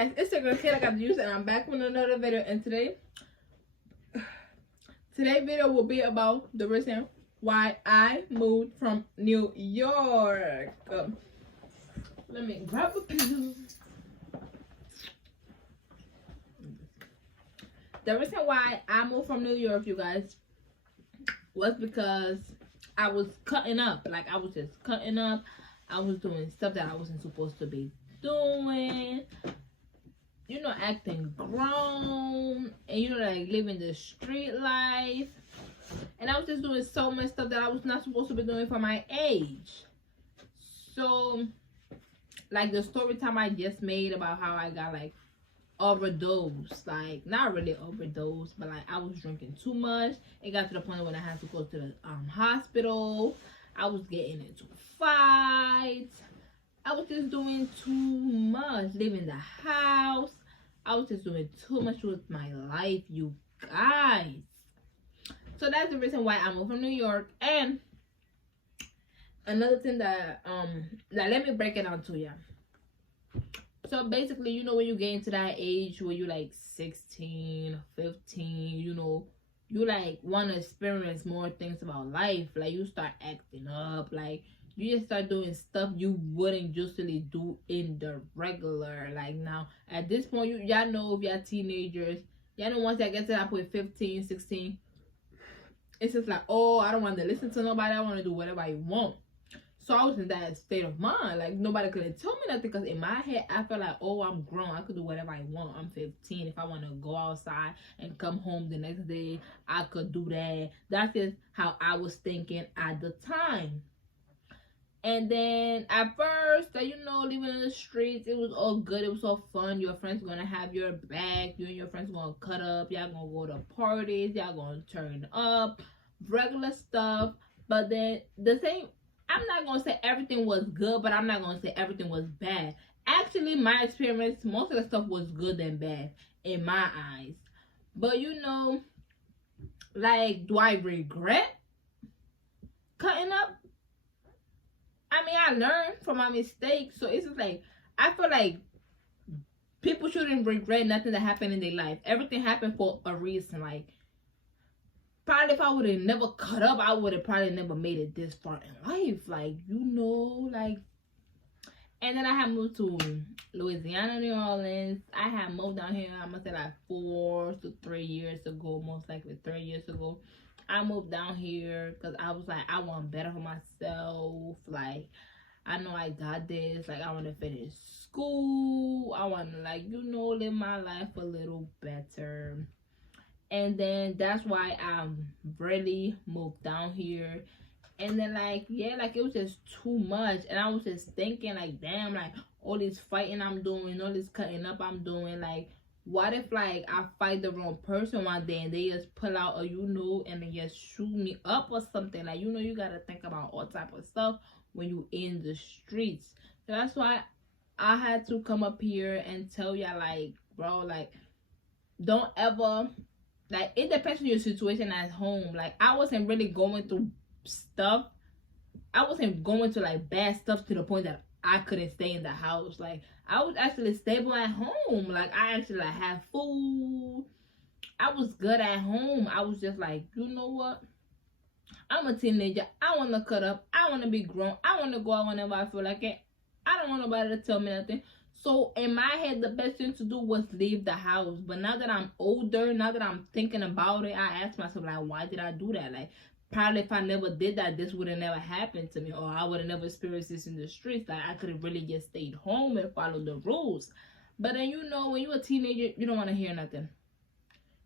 guys, it's your girl Kid. I got the juice and I'm back with another video. And today's video will be about the reason why I moved from New York. Let me grab a pillow. The reason why I moved from New York, you guys, was because I was cutting up. Like, I was just cutting up. I was doing stuff that I wasn't supposed to be doing. You know, acting grown. And, you know, like, living the street life. And I was just doing so much stuff that I was not supposed to be doing for my age. So, like, the story time I just made about how I got, like, overdose, like not really overdose, but like I was drinking too much. It got to the point when I had to go to the hospital. I was getting into fights. I was just doing too much, leaving the house. I was just doing too much with my life, you guys. So that's the reason why I moved from New York. And another thing that like, let me break it down to you. So basically, you know, when you get into that age where you're like 16, 15, you know, you like want to experience more things about life. Like, you start acting up. Like, you just start doing stuff you wouldn't usually do in the regular. Like, now, at this point, y'all know if y'all teenagers, y'all know once y'all get to that point, 15, 16, it's just like, oh, I don't want to listen to nobody. I want to do whatever I want. So I was in that state of mind. Like, nobody could tell me nothing, because in my head, I felt like, oh, I'm grown. I could do whatever I want. I'm 15. If I want to go outside and come home the next day, I could do that. That's just how I was thinking at the time. And then at first, you know, living in the streets, it was all good. It was all fun. Your friends going to have your back. You and your friends going to cut up. Y'all going to go to parties. Y'all going to turn up. Regular stuff. But then the same... I'm not going to say everything was good, but I'm not going to say everything was bad. Actually, my experience, most of the stuff was good than bad in my eyes. But, you know, like, do I regret cutting up? I mean, I learned from my mistakes. So it's just like, I feel like people shouldn't regret nothing that happened in their life. Everything happened for a reason. Like, probably if I would have never cut up, I would have probably never made it this far in life. Like, you know, like. And then I had moved to Louisiana, New Orleans. I had moved down here, I must say, like 4 to 3 years ago. Most likely 3 years ago. I moved down here because I was like, I want better for myself. Like, I know I got this. Like, I want to finish school. I want to, like, you know, live my life a little better. And then that's why I really moved down here. And then, like, yeah, like, it was just too much. And I was just thinking, like, damn, like, all this fighting I'm doing, all this cutting up I'm doing, like, what if, like, I fight the wrong person one day and they just pull out a, you know, and they just shoot me up or something. Like, you know, you gotta think about all type of stuff when you in the streets. So that's why I had to come up here and tell y'all, like, bro, like, don't ever... Like, it depends on your situation at home. Like, I wasn't really going through stuff. I wasn't going to, like, bad stuff to the point that I couldn't stay in the house. Like, I was actually stable at home. Like, I actually, like, had food. I was good at home. I was just like, you know what? I'm a teenager. I want to cut up. I want to be grown. I want to go out whenever I feel like it. I don't want nobody to tell me nothing. So, in my head, the best thing to do was leave the house. But now that I'm older, now that I'm thinking about it, I ask myself, like, why did I do that? Like, probably if I never did that, this would have never happened to me. Or I would have never experienced this in the streets. Like, I could have really just stayed home and followed the rules. But then, you know, when you're a teenager, you don't want to hear nothing.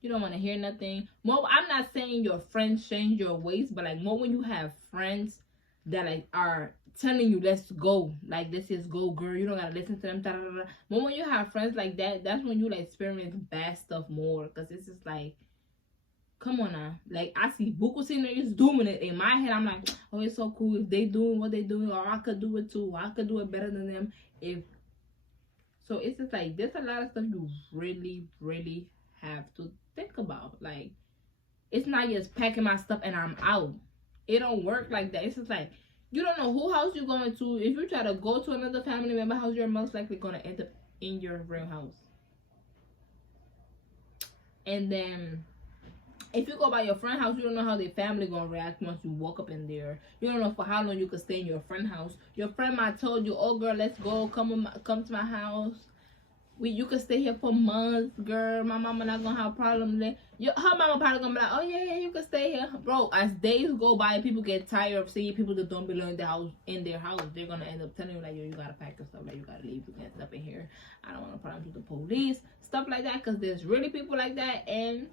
You don't want to hear nothing. More, I'm not saying your friends change your ways, but, like, more when you have friends that, like, are telling you, let's go, like, let's just go, girl, you don't gotta listen to them, da, da, da. But when you have friends like that, that's when you, like, experience bad stuff more, because it's just like, come on now. Like, I see buku seniors doing it. In my head, I'm like, oh, it's so cool if they doing what they doing, or I could do it too, I could do it better than them. So it's just like, there's a lot of stuff you really, really have to think about. Like, it's not just packing my stuff and I'm out. It don't work like that. It's just like, you don't know who house you're going to. If you try to go to another family member house, you're most likely going to end up in your real house. And then if you go by your friend house, you don't know how their family gonna react once you walk up in there. You don't know for how long you could stay in your friend house. Your friend might told you, "Oh girl, let's go. Come to my house. You could stay here for months, girl. My mama not gonna have a problem there." Her mama probably gonna be like, "Oh yeah, you can stay here, bro." As days go by, people get tired of seeing people that don't belong in their house. They're gonna end up telling you like, "Yo, you gotta pack your stuff. Like, you gotta leave. You can't step in here. I don't want to problem with the police, stuff like that." Cause there's really people like that. And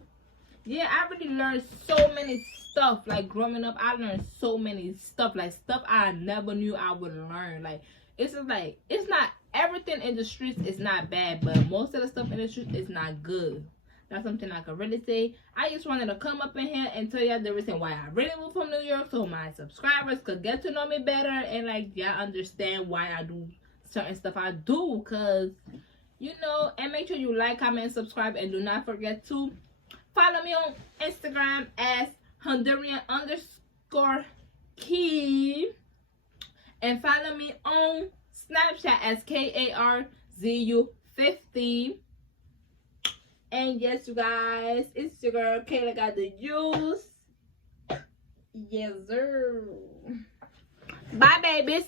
yeah, I really learned so many stuff. Like growing up, I learned so many stuff. Like stuff I never knew I would learn. Like it's just like it's not everything in the streets is not bad, but most of the stuff in the streets is not good. That's something I can really say. I just wanted to come up in here and tell y'all the reason why I really moved from New York, so my subscribers could get to know me better and like y'all understand why I do certain stuff I do. Cause you know, and make sure you like, comment, and subscribe, and do not forget to follow me on Instagram as Honduran_key. And follow me on Snapchat as KARZU50. And yes, you guys, it's your girl Kayla got the juice. Yes, sir. Bye, babies.